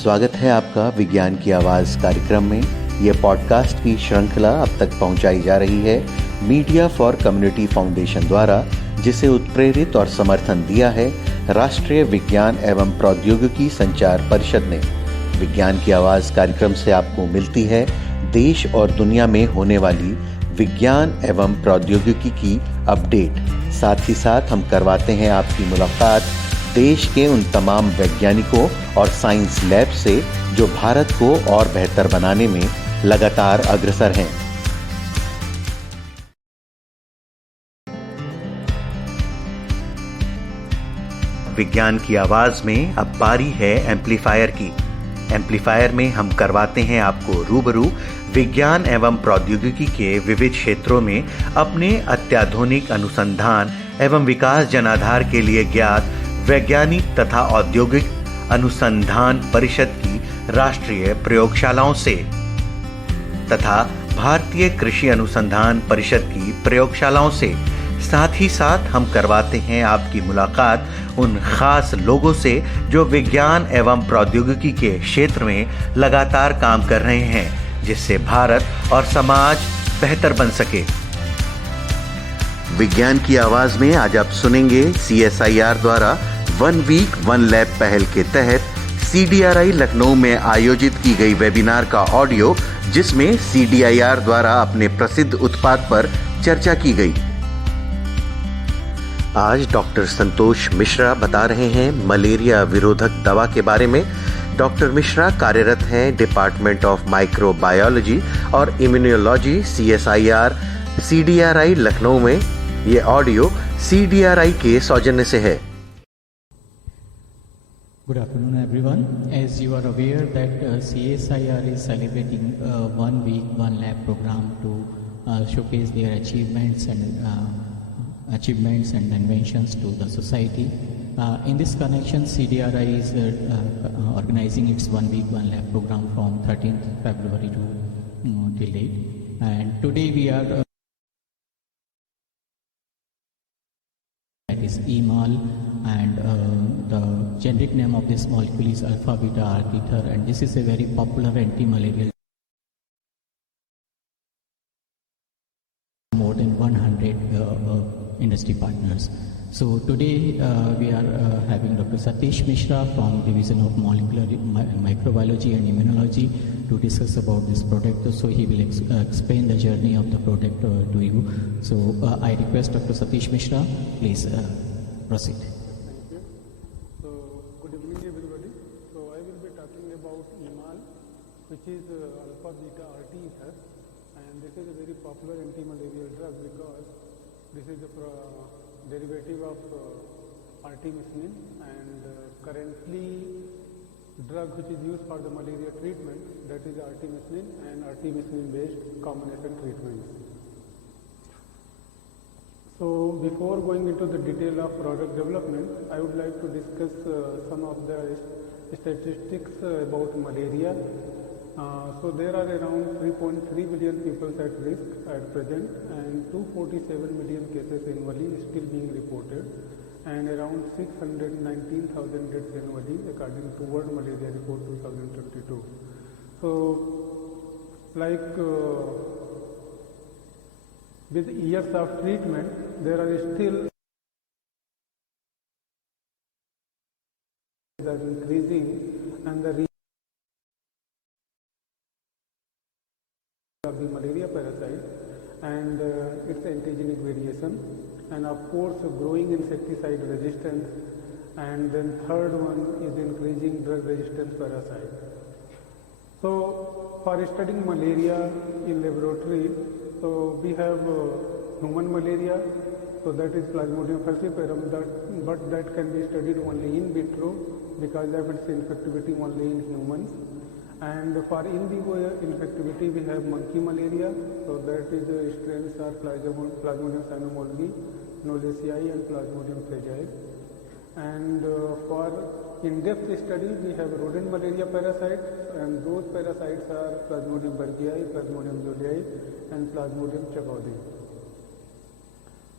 स्वागत है आपका विज्ञान की आवाज़ कार्यक्रम में। यह पॉडकास्ट की श्रृंखला अब तक पहुंचाई जा रही है मीडिया फॉर कम्युनिटी फाउंडेशन द्वारा, जिसे उत्प्रेरित और समर्थन दिया है राष्ट्रीय विज्ञान एवं प्रौद्योगिकी संचार परिषद ने। विज्ञान की आवाज़ कार्यक्रम से आपको मिलती है देश और दुनिया में होने वाली विज्ञान एवं प्रौद्योगिकी की अपडेट। साथ ही साथ हम करवाते हैं आपकी मुलाकात देश के उन तमाम वैज्ञानिकों और साइंस लैब से जो भारत को और बेहतर बनाने में लगातार अग्रसर हैं। विज्ञान की आवाज में अब बारी है एम्पलीफायर की। एम्पलीफायर में हम करवाते हैं आपको रूबरू विज्ञान एवं प्रौद्योगिकी के विविध क्षेत्रों में अपने अत्याधुनिक अनुसंधान एवं विकास जनाधार के लिए ज्ञात वैज्ञानिक तथा औद्योगिक अनुसंधान परिषद की राष्ट्रीय प्रयोगशालाओं से तथा भारतीय कृषि अनुसंधान परिषद की प्रयोगशालाओं से। साथ ही साथ हम करवाते हैं आपकी मुलाकात उन खास लोगों से जो विज्ञान एवं प्रौद्योगिकी के क्षेत्र में लगातार काम कर रहे हैं, जिससे भारत और समाज बेहतर बन सके। विज्ञान की आवाज में आज आप सुनेंगे CSIR द्वारा 1 वीक 1 लैब पहल के तहत CDRI लखनऊ में आयोजित की गई वेबिनार का ऑडियो, जिसमें CDIR द्वारा अपने प्रसिद्ध उत्पाद पर चर्चा की गई। आज डॉक्टर संतोष मिश्रा बता रहे हैं मलेरिया विरोधक दवा के बारे में। डॉक्टर मिश्रा कार्यरत हैं डिपार्टमेंट ऑफ माइक्रोबायोलॉजी और इम्यूनोलॉजी CSIR-CDRI लखनऊ में। ये ऑडियो CDRI के सौजन्य से है। Good afternoon, everyone. As you are aware that CSIR is celebrating 1 week 1 lab program to showcase their achievements and inventions to the society. In this connection, CDRI is organizing its 1 week 1 lab program from 13th February to till date. And today we are that is E-mal, and the generic name of this molecule is alpha beta Arteether, and this is a very popular anti-malarial. More than 100 industry partners. So today we are having Dr. Satish Mishra from Division of Molecular Microbiology and Immunology to discuss about this product. So he will explain the journey of the product to you. So I request Dr. Satish Mishra, please proceed. Thank you. So good evening everybody. So I will be talking about E-mal, which is alpha beta Arteether, and this is a very popular anti-malarial drug because this is a derivative of artemisinin, and currently drug which is used for the malaria treatment, that is artemisinin and artemisinin based combination treatments. So before going into the detail of product development, I would like to discuss some of the statistics about malaria. So there are around 3.3 billion people at risk at present, and 247 million cases annually still being reported, and around 619,000 deaths annually according to World Malaria Report 2022. So with years of treatment, there are still increasing, and the of the malaria parasite and its antigenic variation, and of course growing insecticide resistance, and then third one is increasing drug resistance parasite. So for studying malaria in laboratory, so we have human malaria, so that is Plasmodium falciparum, but that can be studied only in vitro because of its infectivity only in humans. And for in vivo infectivity, we have monkey malaria, so that is strains are Plasmodium cynomolgi, knowlesii and Plasmodium fragile. And for in-depth study, we have rodent malaria parasites, and those parasites are Plasmodium berghei, Plasmodium jolii and Plasmodium chabodi.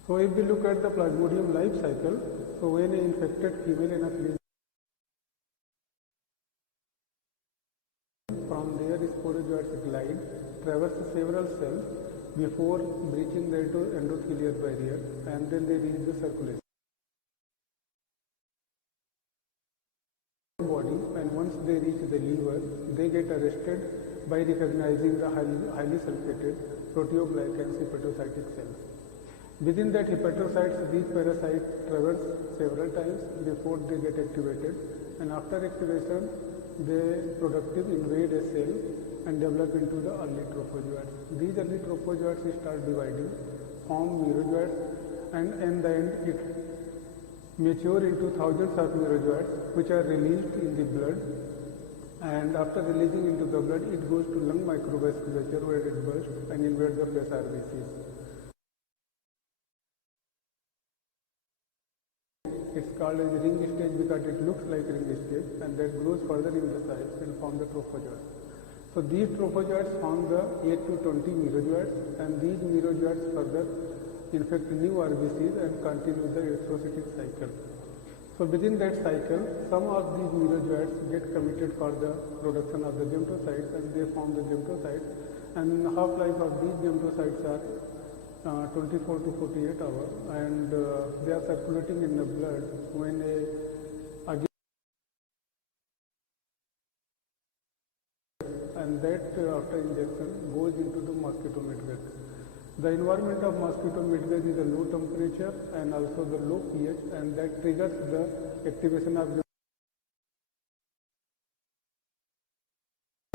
So if we look at the Plasmodium life cycle, so when an infected female anopheles sporozoites glide, traverse several cells before breaching the endothelial barrier, and then they reach the circulation body, and once they reach the liver, they get arrested by recognizing the highly sulfated proteoglycans hepatocytic cells. Within that hepatocytes, these parasites traverse several times before they get activated, and after activation, they productive invade a cell and develop into the early trophozoites. These early trophozoites start dividing, form merozoites, and in the end it mature into thousands of merozoites which are released in the blood, and after releasing into the blood it goes to lung microvasculature where it bursts and invades the fresh RBCs. It's called as ring stage because it looks like ring stage, and that grows further in the size and form the trophozoites. So these trophozoites form the 8 to 20 merozoites, and these merozoites further infect new RBCs and continue the erythrocytic cycle. So within that cycle, some of these merozoites get committed for the production of the gametocytes, and they form the gametocytes, and half-life of these gametocytes are 24 to 48 hours, and they are circulating in the blood when and that after injection goes into the mosquito midgut. The environment of mosquito midgut is a low temperature and also the low pH, and that triggers the activation of the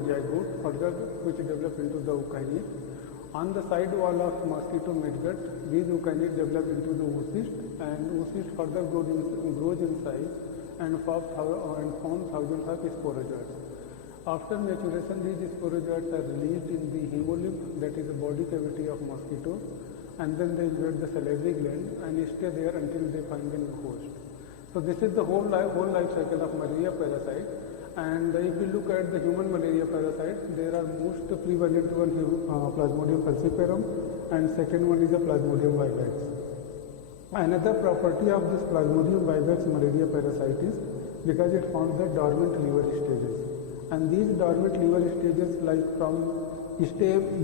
zygote further, which develop into the eukaryote. On the side wall of mosquito midgut, these eukaryotes develop into the oocyst, and oocyst further grows in size and forms thousands of sporozoites. After maturation, these sporozoites are released in the hemolymph, that is the body cavity of mosquito, and then they invade the salivary gland and stay there until they find a new host. So this is the whole life cycle of malaria parasite. And if we look at the human malaria parasite, there are most prevalent one Plasmodium falciparum, and second one is the Plasmodium vivax. Another property of this Plasmodium vivax malaria parasite is because it forms the dormant liver stages, and these dormant liver stages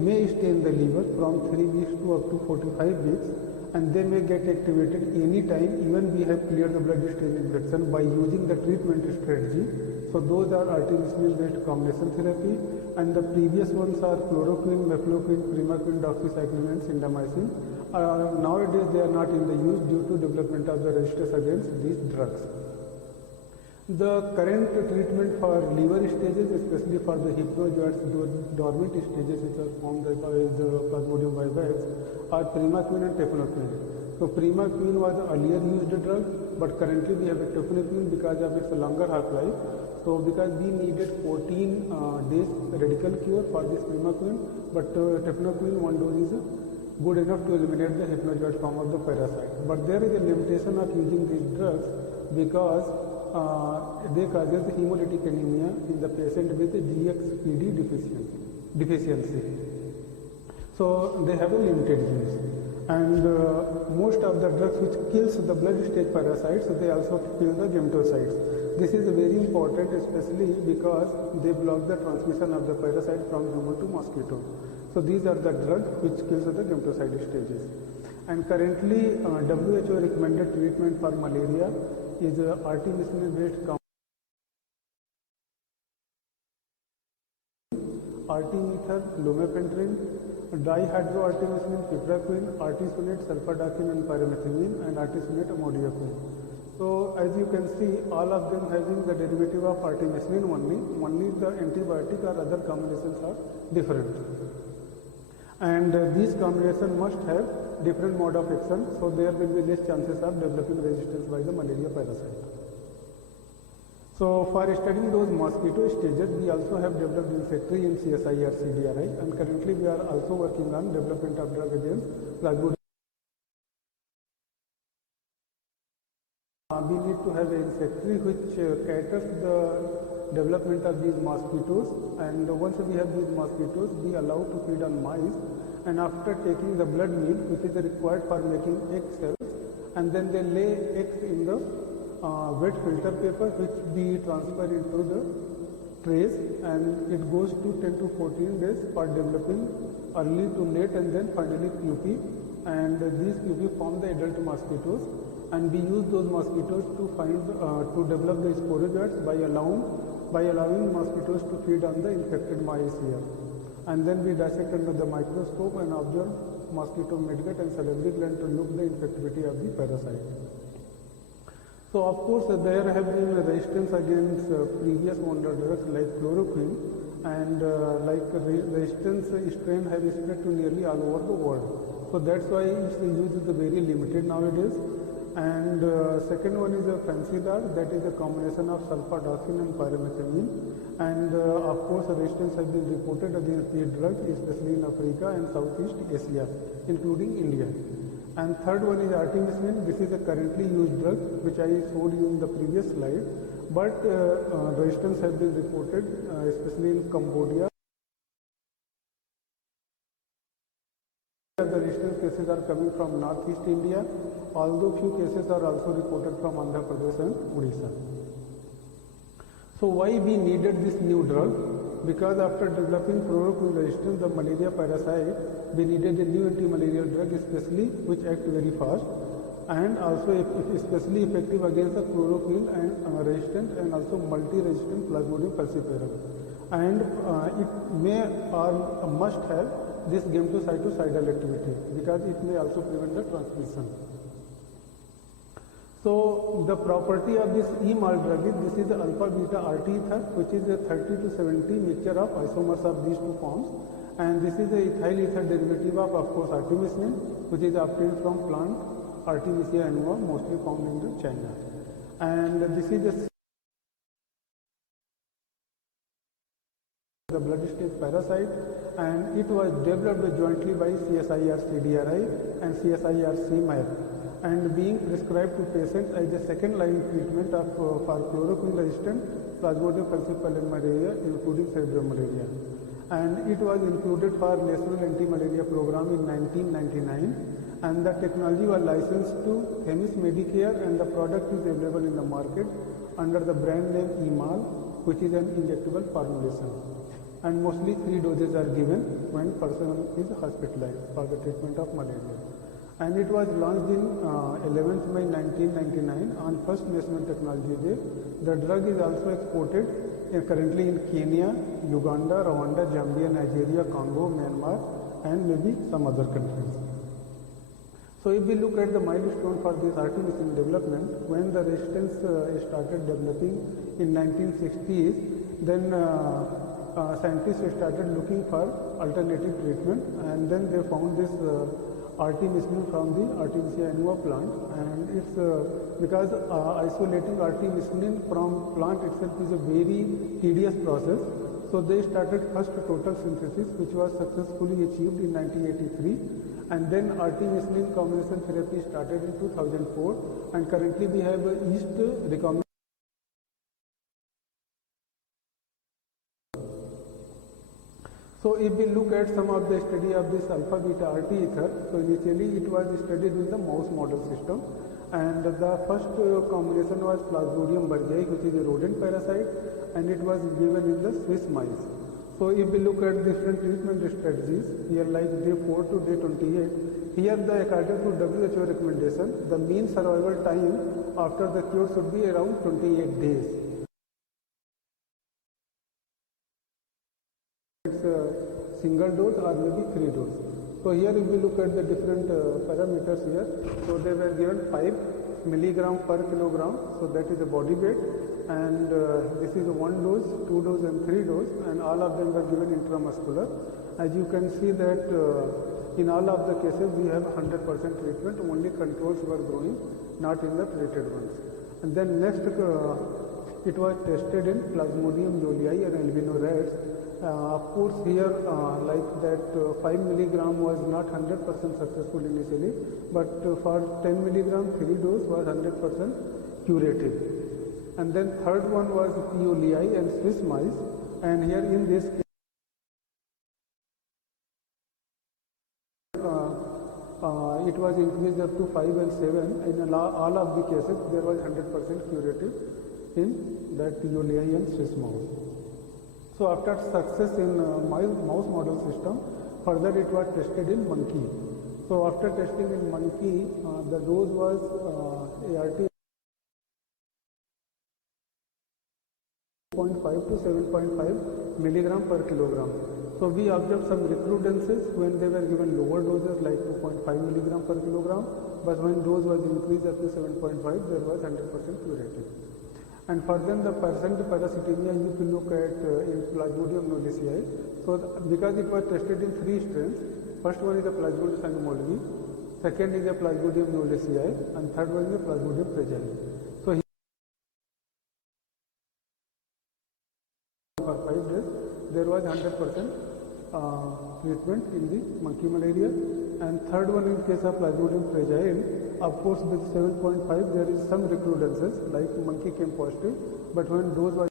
may stay in the liver from 3 weeks to up to 45 weeks, and they may get activated any time even we have cleared the blood-stain infection by using the treatment strategy. So those are artemisinin-based combination therapy, and the previous ones are chloroquine, mefloquine, primaquine, doxycycline, and clindamycin. Nowadays they are not in the use due to development of the resistance against these drugs. The current treatment for liver stages, especially for the hypnozoites, dormant stages which are formed by the Plasmodium vivax, are primaquine and tefenoquine. So primaquine was earlier used drug, but currently we have a tefenoquine because of its longer half-life. So because we needed 14 days radical cure for this primaquine, but tefenoquine one dose is good enough to eliminate the hypnozoite form of the parasite. But there is a limitation of using these drugs because they causes hemolytic anemia in the patient with GXPD deficiency. So they have a limited use. And most of the drugs which kills the blood stage parasites, they also kill the gametocytes. This is very important, especially because they block the transmission of the parasite from human to mosquito. So these are the drugs which kills the gametocyte stages. And currently WHO recommended treatment for malaria is artemisinin-based artemether, lumefantrine, dihydroartemisinin, piperacin, artesunate, sulfadoxine and pyrimethamine, and artesunate amodiaquine. So as you can see, all of them having the derivative of artemisinin only the antibiotic or other combinations are different. And these combinations must have different mode of action, so there will be less chances of developing resistance by the malaria parasite. So for studying those mosquito stages, we also have developed insectary in CSIR-CDRI, and currently we are also working on development of drug against Plasmodium. We need to have an insectary which caters the development of these mosquitoes, and once we have these mosquitoes, we allow to feed on mice, and after taking the blood meal, which is required for making egg cells, and then they lay eggs in the wet filter paper, which we transfer into the trace, and it goes to 10 to 14 days for developing early to late and then finally pupae, and these pupae form the adult mosquitoes, and we use those mosquitoes to to develop the sporozoites by allowing mosquitoes to feed on the infected mice here, and then we dissect under the microscope and observe mosquito midgut and salivary gland to look the infectivity of the parasite. So of course there have been resistance against previous modern drugs like chloroquine, and resistance strain have spread to nearly all over the world. So that's why its use is very limited nowadays. And second one is a fansidar, that is a combination of sulfadoxine and pyrimethamine. And of course resistance has been reported against these drugs, especially in Africa and Southeast Asia, including India. And third one is artemisinin. This is a currently used drug which I showed you in the previous slide, but resistance has been reported especially in Cambodia. The resistance cases are coming from Northeast India, although few cases are also reported from Andhra Pradesh and Odisha. So why we needed this new drug? Because after developing chloroquine resistance, the malaria parasite, we needed a new anti-malarial drug, especially which act very fast and also especially effective against the chloroquine and resistant and also multi-resistant Plasmodium falciparum. And it may or must have this gametocytocidal activity because it may also prevent the transmission. So the property of this E-mal drug is this is the alpha beta Arteether, which is a 30 to 70 mixture of isomers of these two forms, and this is the ethyl ether derivative of course artemisinin, which is obtained from plant Artemisia annua, mostly found in China. And this is the blood-stain parasite, and it was developed jointly by CSIR-CDRI and CSIR-C-mal, and being prescribed to patients as a second-line treatment for chloroquine-resistant Plasmodium falciparum malaria, including cerebral malaria. And it was included for National Anti-Malaria Program in 1999, and the technology was licensed to Themis Medicare, and the product is available in the market under the brand name E-mal, which is an injectable formulation. And mostly 3 doses are given when person is hospitalized for the treatment of malaria. And it was launched in 11th May 1999 on First National Technology Day. The drug is also exported currently in Kenya, Uganda, Rwanda, Zambia, Nigeria, Congo, Myanmar, and maybe some other countries. So if we look at the milestone for this artemisinin development, when the resistance started developing in 1960s, then scientists started looking for alternative treatment, and then they found this artemisinin from the Artemisia annua plant, and it's because isolating artemisinin from plant itself is a very tedious process. So they started first total synthesis, which was successfully achieved in 1983, and then artemisinin combination therapy started in 2004, and currently we have East recombinant. So if we look at some of the study of this alpha beta Arteether, so initially it was studied in the mouse model system, and the first combination was Plasmodium burgei, which is a rodent parasite, and it was given in the Swiss mice. So if we look at different treatment strategies, here like day 4 to day 28, here according to WHO recommendation, the mean survival time after the cure should be around 28 days. It's a single dose or maybe 3 doses. So here if we look at the different parameters here, so they were given 5 milligram per kilogram, so that is a body weight, and this is 1 dose, 2 dose and 3 dose, and all of them were given intramuscular. As you can see that in all of the cases we have 100% treatment, only controls were growing, not in the treated ones. And then next it was tested in Plasmodium jolii and albino rats. Of course here like that 5 milligram was not 100% successful initially, but for 10 milligram 3 dose was 100% curative. And then third one was P. jolii and Swiss mice, and here in this case it was increased up to 5 and 7. In all of the cases there was 100% curative in that P. jolii and Swiss mouse. So after success in mouse model system, further it was tested in monkey. So after testing in monkey, the dose was ART 0.5 to 7.5 milligram per kilogram. So we observed some recrudescences when they were given lower doses like 2.5 milligram per kilogram, but when dose was increased up to 7.5, there was 100% curative. And further the percent parasitemia, if you look at in Plasmodium knowlesii, so because it was tested in 3 strains, first one is a Plasmodium sanguinolgi, second is a Plasmodium knowlesii, and third one is a Plasmodium fragile. So for 5 days, there was 100% treatment in the monkey malaria. And third one, in case of Plasmodium fragile, of course with 7.5 there is some recrudescences, like monkey came positive, but when dose was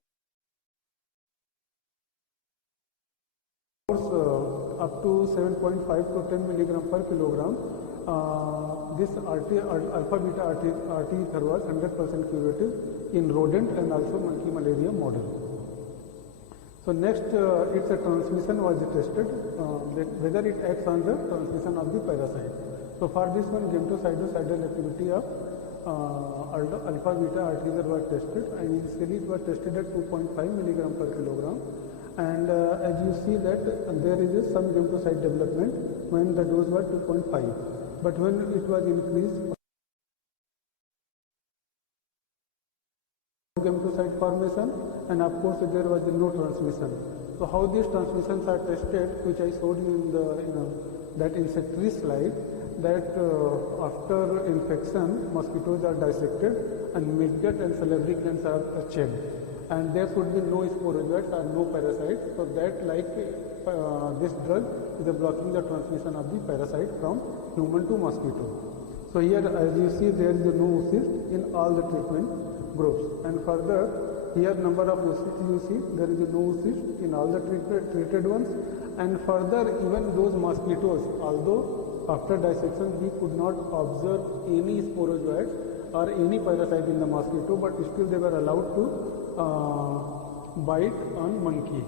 up to 7.5 to 10 milligram per kilogram, this alpha beta Arteether was 100% curative in rodent and also monkey malaria model. So next, its transmission was tested, whether it acts on the transmission of the parasite. So for this one, gametocidal activity of alpha beta Arteether was tested, and initially it was tested at 2.5 milligram per kilogram. And as you see that there is some gametocyte development when the dose was 2.5, but when it was increased, gametocyte formation, and of course there was no transmission. So how these transmissions are tested, which I showed you in the that insectary slide, that after infection mosquitoes are dissected and midgut and salivary glands are checked, and there should be no sporozoites or no parasites, so that this drug is blocking the transmission of the parasite from human to mosquito. So here, as you see, there is no cyst in all the treatment groups, and further here number of cysts you see, there is no cyst in all the treated ones, and further even those mosquitoes, although after dissection we could not observe any sporozoites or any parasite in the mosquito, but still they were allowed to bite on monkey.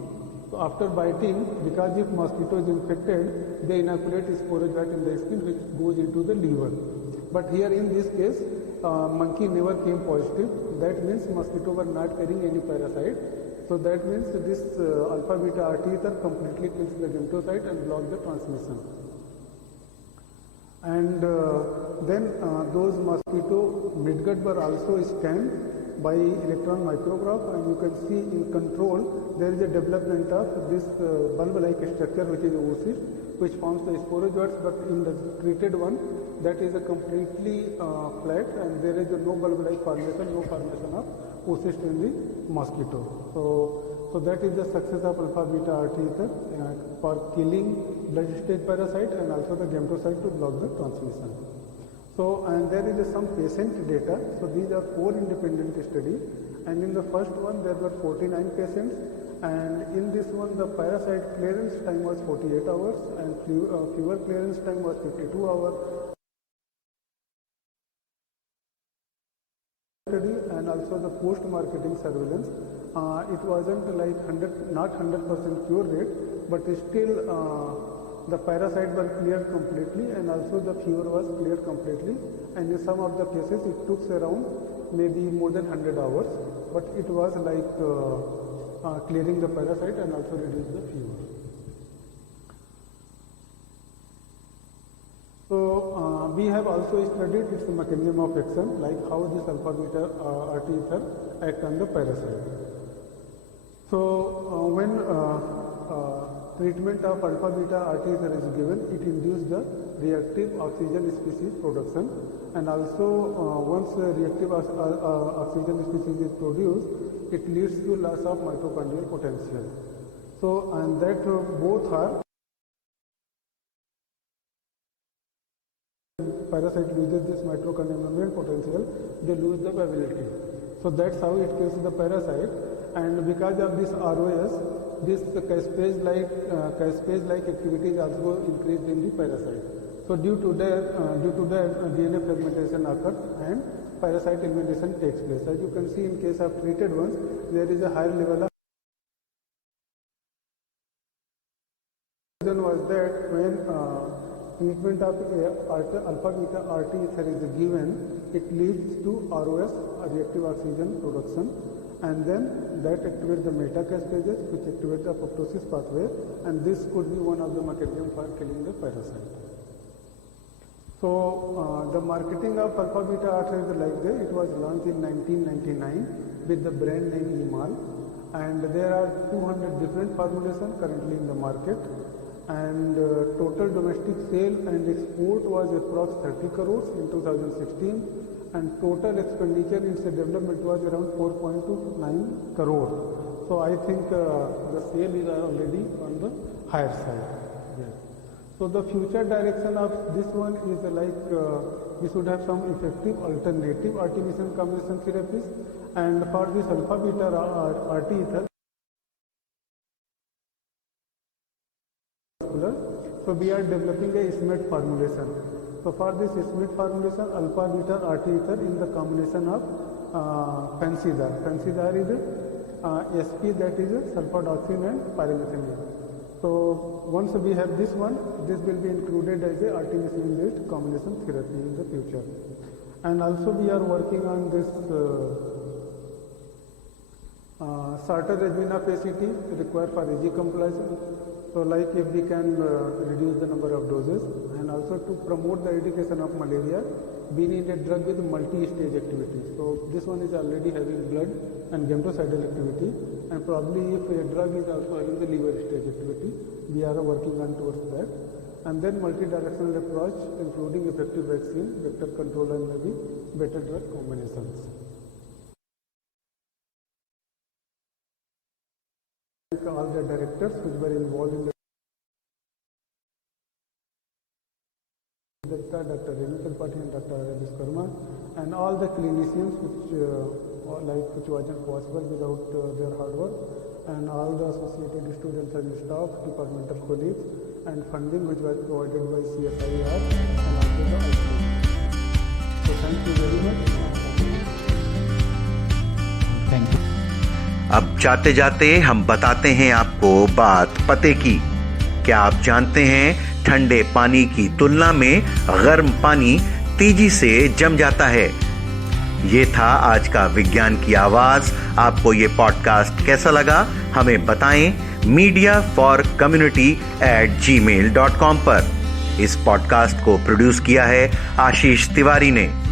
So after biting, because if mosquito is infected, they inoculate sporozoite in the skin which goes into the liver. But here in this case, monkey never came positive. That means mosquito were not carrying any parasite. So that means this alpha beta Arteether completely kills the gametocyte and blocks the transmission. And then those mosquito midgut were also scanned by electron micrograph, and you can see in control there is a development of this bulb-like structure which is oocyst, which forms the sporozoites, but in the treated one that is a completely flat, and there is no bulb-like formation, no formation of oocyst in the mosquito. So that is the success of alpha beta Arteether for killing blood stage parasite and also the gametocyte to block the transmission. So, and there is some patient data. So these are 4 independent studies, and in the first one there were 49 patients, and in this one the parasite clearance time was 48 hours and fever clearance time was 52 hours. And also the post-marketing surveillance, it wasn't like not 100% cure rate, but still the parasite were cleared completely, and also the fever was cleared completely, and in some of the cases it took around maybe more than 100 hours, but it was like clearing the parasite and also reduce the fever. So we have also studied its mechanism of action, like how this alpha beta Arteether act on the parasite. So when treatment of alpha beta Arteether is given, it induces the reactive oxygen species production, and also once reactive oxygen species is produced, it leads to loss of mitochondrial potential. So, and that both are parasite loses this mitochondrial membrane potential, they lose the viability. So that's how it kills the parasite, and because of this ROS, this caspase-like activity is also increased in the parasite. So due to that DNA fragmentation occurs and parasite elimination takes place. As you can see, in case of treated ones, there is a higher level of Treatment of alpha beta Arteether is given, it leads to ROS, reactive oxygen production, and then that activates the metacasphases, which activate the apoptosis pathway, and this could be one of the mechanism for killing the parasite. So the marketing of alpha beta Arteether is like this. It was launched in 1999 with the brand name E-mal, and there are 200 different formulations currently in the market, and total domestic sale and export was approx 30 crores in 2016, and total expenditure in its development was around 4.29 crore. So I think the sale is already on the higher side. Yes. So the future direction of this one is like we should have some effective alternative artemisinin combination therapies, and for this alpha beta Arteether, so we are developing a SMED formulation. So for this SMED formulation, alpha beta Arteether in the combination of Fansidar. Fansidar is SP, that is sulfadoxine and pyrimethamine. So once we have this one, this will be included as a artemisinin based combination therapy in the future. And also we are working on this sartan-regimenopacity required for AG compliance. So like if we can reduce the number of doses, and also to promote the eradication of malaria, we need a drug with multi-stage activity. So this one is already having blood and gametocidal activity, and probably if a drug is also having the liver stage activity, we are working on towards that. And then multi-directional approach, including effective vaccine, vector control, and maybe better drug combinations. All the directors which were involved in the Dr. Renu Tripathi and Dr. Rajesh Karma, and all the clinicians which wasn't possible without their hard work, and all the associated students and staff, departmental colleagues, and funding which was provided by CSIR and also the ICA. So thank you very much. Thank you. अब जाते जाते हम बताते हैं आपको बात पते की। क्या आप जानते हैं ठंडे पानी की तुलना में गर्म पानी तेजी से जम जाता है। ये था आज का विज्ञान की आवाज। आपको ये पॉडकास्ट कैसा लगा हमें बताएं mediaforcommunity@gmail.com पर। इस पॉडकास्ट को प्रोड्यूस किया है आशीष तिवारी ने।